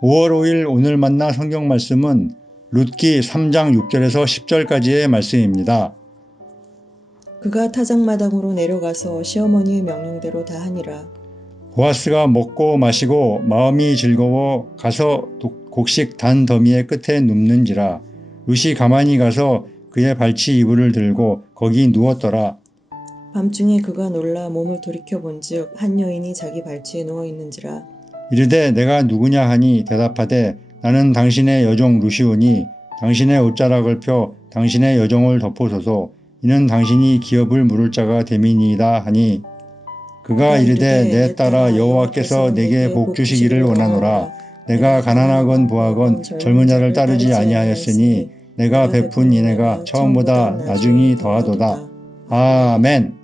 5월 5일 오늘 만나 성경 말씀은 룻기 3장 6절에서 10절까지의 말씀입니다. 그가 타작마당으로 내려가서 시어머니의 명령대로 다 하니라. 보아스가 먹고 마시고 마음이 즐거워 가서 곡식 단 더미의 끝에 눕는지라. 룻이 가만히 가서 그의 발치 이불을 들고 거기 누웠더라. 밤중에 그가 놀라 몸을 돌이켜 본즉 한 여인이 자기 발치에 누워 있는지라. 이르되 내가 누구냐 하니 대답하되 나는 당신의 여종 룻이오니 당신의 옷자락을 펴 당신의 여종을 덮으소서. 이는 당신이 기업을 물을 자가 됨이니이다 하니 그가 이르되 내 딸아 여호와께서 내게 복 주시기를 원하노라. 내가 가난하건 부하건 젊은 자를 따르지 아니하였으니 내가 베푼 인애가 처음보다 나중이 더하도다. 아멘.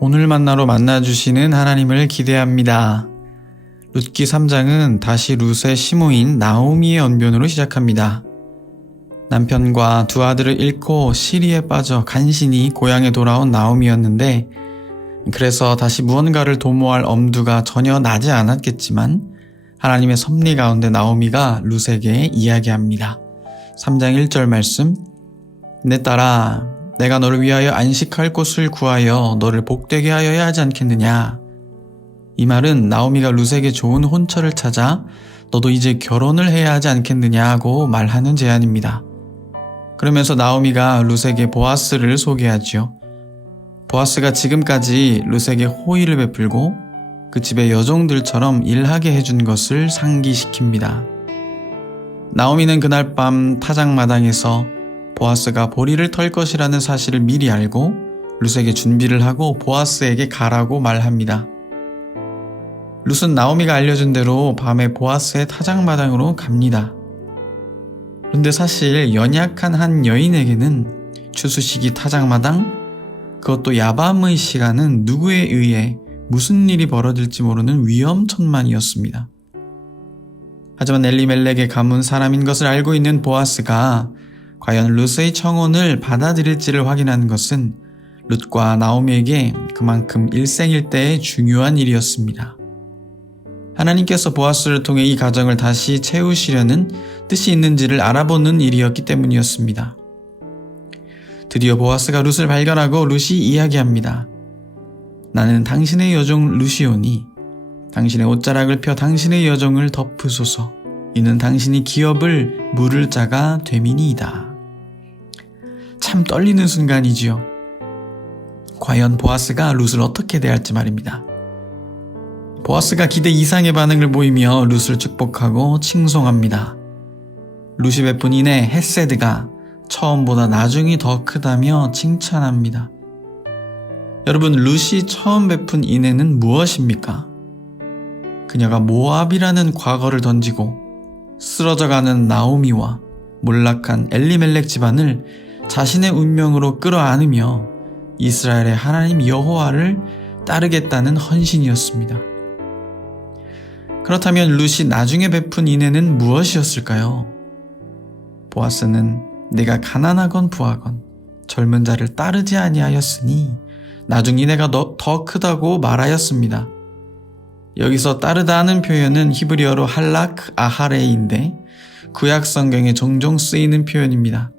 오늘 만나로 만나주시는 하나님을 기대합니다. 룻기 3장은 다시 룻의 시모인 나오미의 언변으로 시작합니다. 남편과 두 아들을 잃고 시리에 빠져 간신히 고향에 돌아온 나오미였는데 그래서 다시 무언가를 도모할 엄두가 전혀 나지 않았겠지만 하나님의 섭리 가운데 나오미가 룻에게 이야기합니다. 3장 1절 말씀, 내 딸아 내가 너를 위하여 안식할 곳을 구하여 너를 복되게 하여야 하지 않겠느냐. 이 말은 나오미가 룻에게 좋은 혼처를 찾아 너도 이제 결혼을 해야 하지 않겠느냐고 말하는 제안입니다. 그러면서 나오미가 룻에게 보아스를 소개하지요. 보아스가 지금까지 룻에게 호의를 베풀고 그 집의 여종들처럼 일하게 해준 것을 상기시킵니다. 나오미는 그날 밤 타작마당에서 보아스가 보리를 털 것이라는 사실을 미리 알고 룻에게 준비를 하고 보아스에게 가라고 말합니다. 룻은 나오미가 알려준 대로 밤에 보아스의 타작마당으로 갑니다. 그런데 사실 연약한 한 여인에게는 추수시기 타작마당, 그것도 야밤의 시간은 누구에 의해 무슨 일이 벌어질지 모르는 위험천만이었습니다. 하지만 엘리멜렉의 가문 사람인 것을 알고 있는 보아스가 과연 룻의 청혼을 받아들일지를 확인하는 것은 룻과 나오미에게 그만큼 일생일대의 중요한 일이었습니다. 하나님께서 보아스를 통해 이 가정을 다시 채우시려는 뜻이 있는지를 알아보는 일이었기 때문이었습니다. 드디어 보아스가 룻을 발견하고 룻이 이야기합니다. 나는 당신의 여종 룻이오니 당신의 옷자락을 펴 당신의 여종을 덮으소서. 이는 당신이 기업을 물을 자가 됨이니이다. 참 떨리는 순간이지요. 과연 보아스가 룻을 어떻게 대할지 말입니다. 보아스가 기대 이상의 반응을 보이며 룻을 축복하고 칭송합니다. 룻이 베푼 인애 헤세드가 처음보다 나중이 더 크다며 칭찬합니다. 여러분, 룻이 처음 베푼 인애는 무엇입니까? 그녀가 모압이라는 과거를 던지고 쓰러져가는 나오미와 몰락한 엘리멜렉 집안을 자신의 운명으로 끌어안으며 이스라엘의 하나님 여호와를 따르겠다는 헌신이었습니다. 그렇다면 룻이 나중에 베푼 인애는 무엇이었을까요? 보아스는 내가 가난하건 부하건 젊은 자를 따르지 아니하였으니 나중 인애가 더 크다고 말하였습니다. 여기서 따르다는 표현은 히브리어로 할락 아하레인데 구약 성경에 종종 쓰이는 표현입니다.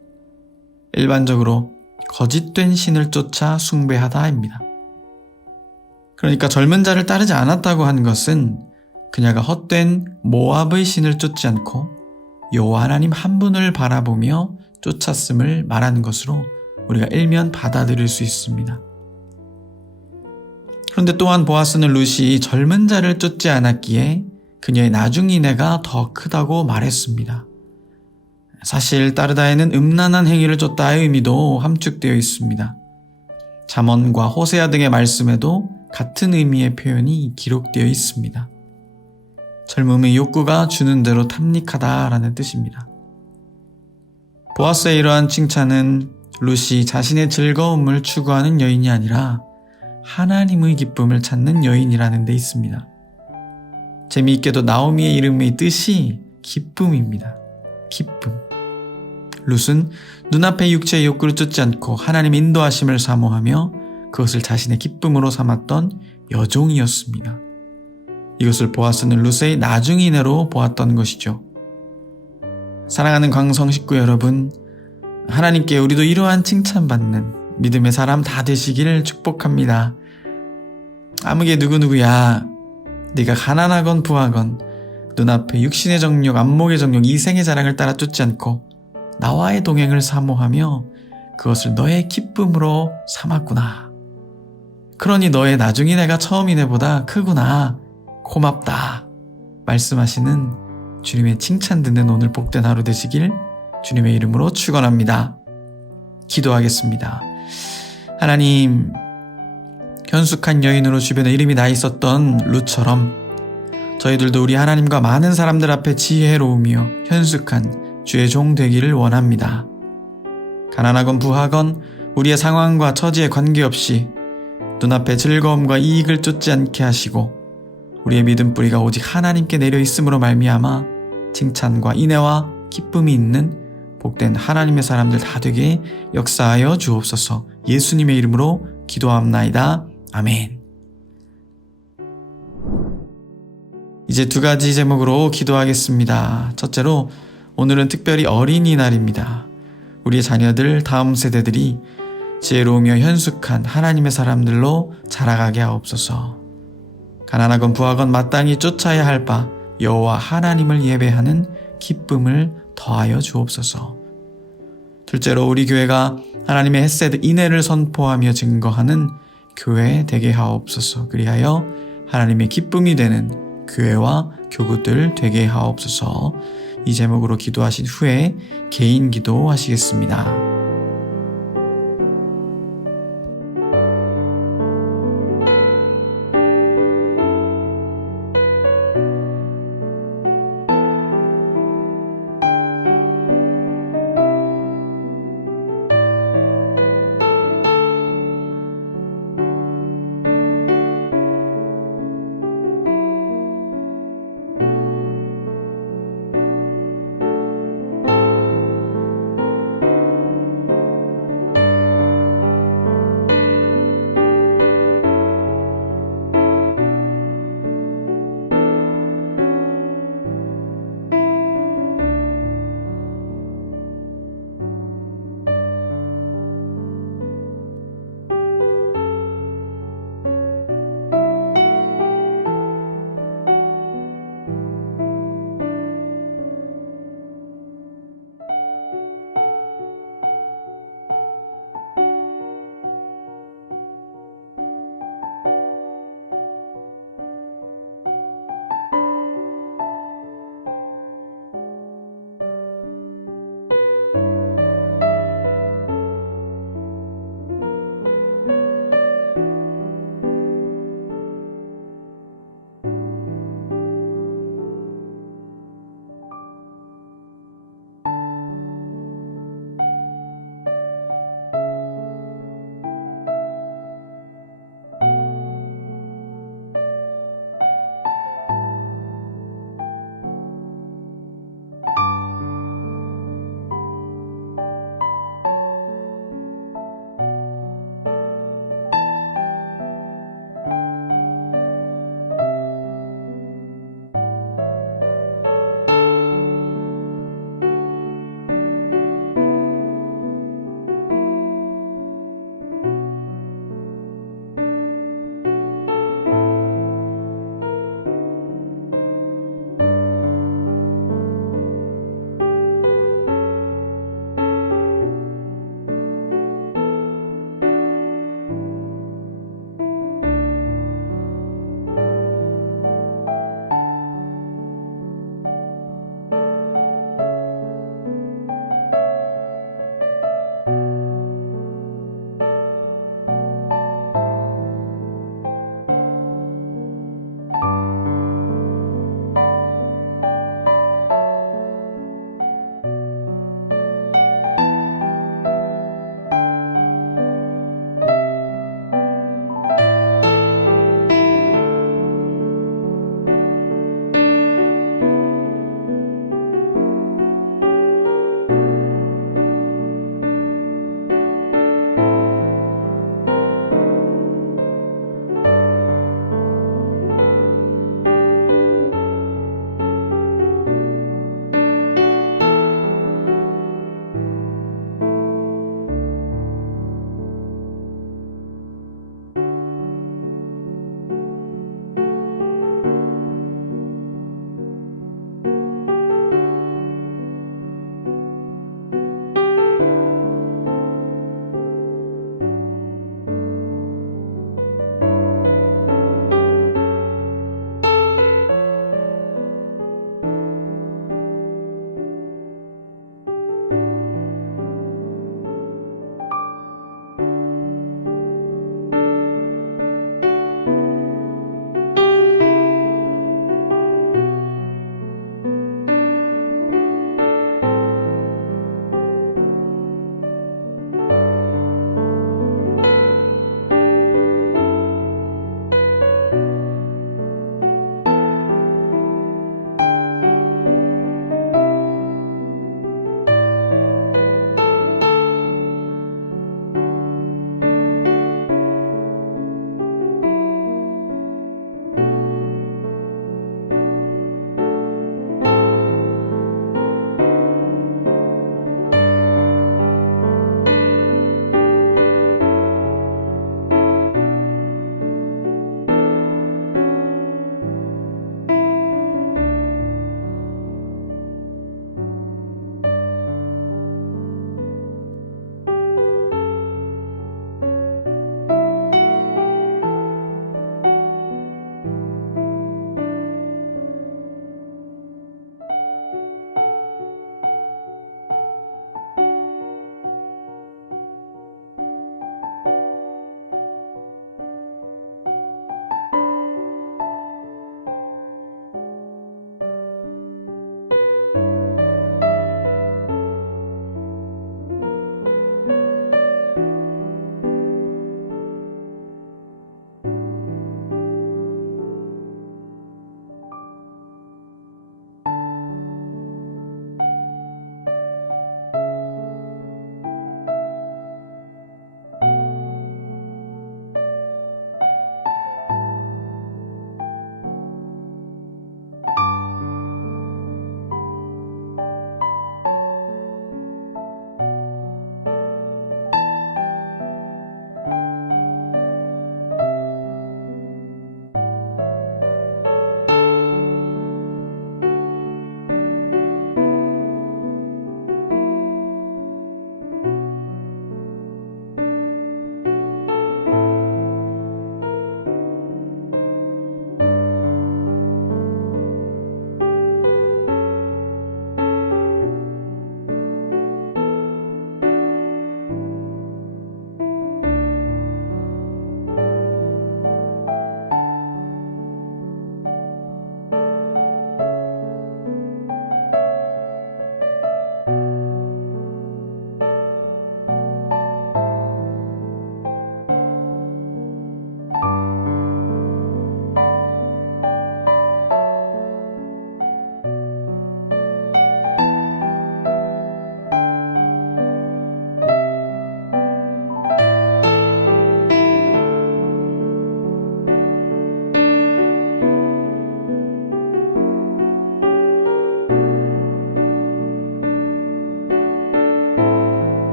일반적으로 거짓된 신을 쫓아 숭배하다입니다. 그러니까 젊은 자를 따르지 않았다고 하는 것은 그녀가 헛된 모압의 신을 쫓지 않고 여호와 하나님 한 분을 바라보며 쫓았음을 말하는 것으로 우리가 일면 받아들일 수 있습니다. 그런데 또한 보아스는 룻이 젊은 자를 쫓지 않았기에 그녀의 나중 인애가 더 크다고 말했습니다. 사실 따르다에는 음란한 행위를 쫓다의 의미도 함축되어 있습니다. 잠언과 호세아 등의 말씀에도 같은 의미의 표현이 기록되어 있습니다. 젊음의 욕구가 주는 대로 탐닉하다라는 뜻입니다. 보아스의 이러한 칭찬은 룻이 자신의 즐거움을 추구하는 여인이 아니라 하나님의 기쁨을 찾는 여인이라는 데 있습니다. 재미있게도 나오미의 이름의 뜻이 기쁨입니다. 기쁨. 룻은 눈앞의 육체의 욕구를 쫓지 않고 하나님의 인도하심을 사모하며 그것을 자신의 기쁨으로 삼았던 여종이었습니다. 이것을 보아스는 룻의 나중이네로 보았던 것이죠. 사랑하는 광성 식구 여러분, 하나님께 우리도 이러한 칭찬받는 믿음의 사람 다 되시기를 축복합니다. 아무개 누구누구야, 네가 가난하건 부하건 눈앞에 육신의 정욕, 안목의 정욕, 이생의 자랑을 따라 쫓지 않고 나와의 동행을 사모하며 그것을 너의 기쁨으로 삼았구나. 그러니 너의 나중이 내가 처음이 내보다 크구나. 고맙다. 말씀하시는 주님의 칭찬 듣는 오늘 복된 하루 되시길 주님의 이름으로 축원합니다. 기도하겠습니다. 하나님, 현숙한 여인으로 주변에 이름이 나 있었던 룻처럼 저희들도 우리 하나님과 많은 사람들 앞에 지혜로우며 현숙한 주의 종 되기를 원합니다. 가난하건 부하건 우리의 상황과 처지에 관계없이 눈앞에 즐거움과 이익을 쫓지 않게 하시고 우리의 믿음 뿌리가 오직 하나님께 내려 있음으로 말미암아 칭찬과 인애와 기쁨이 있는 복된 하나님의 사람들 다 되게 역사하여 주옵소서. 예수님의 이름으로 기도합나이다. 아멘. 이제 두 가지 제목으로 기도하겠습니다. 첫째로, 오늘은 특별히 어린이날입니다. 우리의 자녀들, 다음 세대들이 지혜로우며 현숙한 하나님의 사람들로 자라가게 하옵소서. 가난하건 부하건 마땅히 쫓아야 할 바 여호와 하나님을 예배하는 기쁨을 더하여 주옵소서. 둘째로, 우리 교회가 하나님의 헤세드 인애를 선포하며 증거하는 교회 되게 하옵소서. 그리하여 하나님의 기쁨이 되는 교회와 교구들 되게 하옵소서. 이 제목으로 기도하신 후에 개인 기도 하시겠습니다.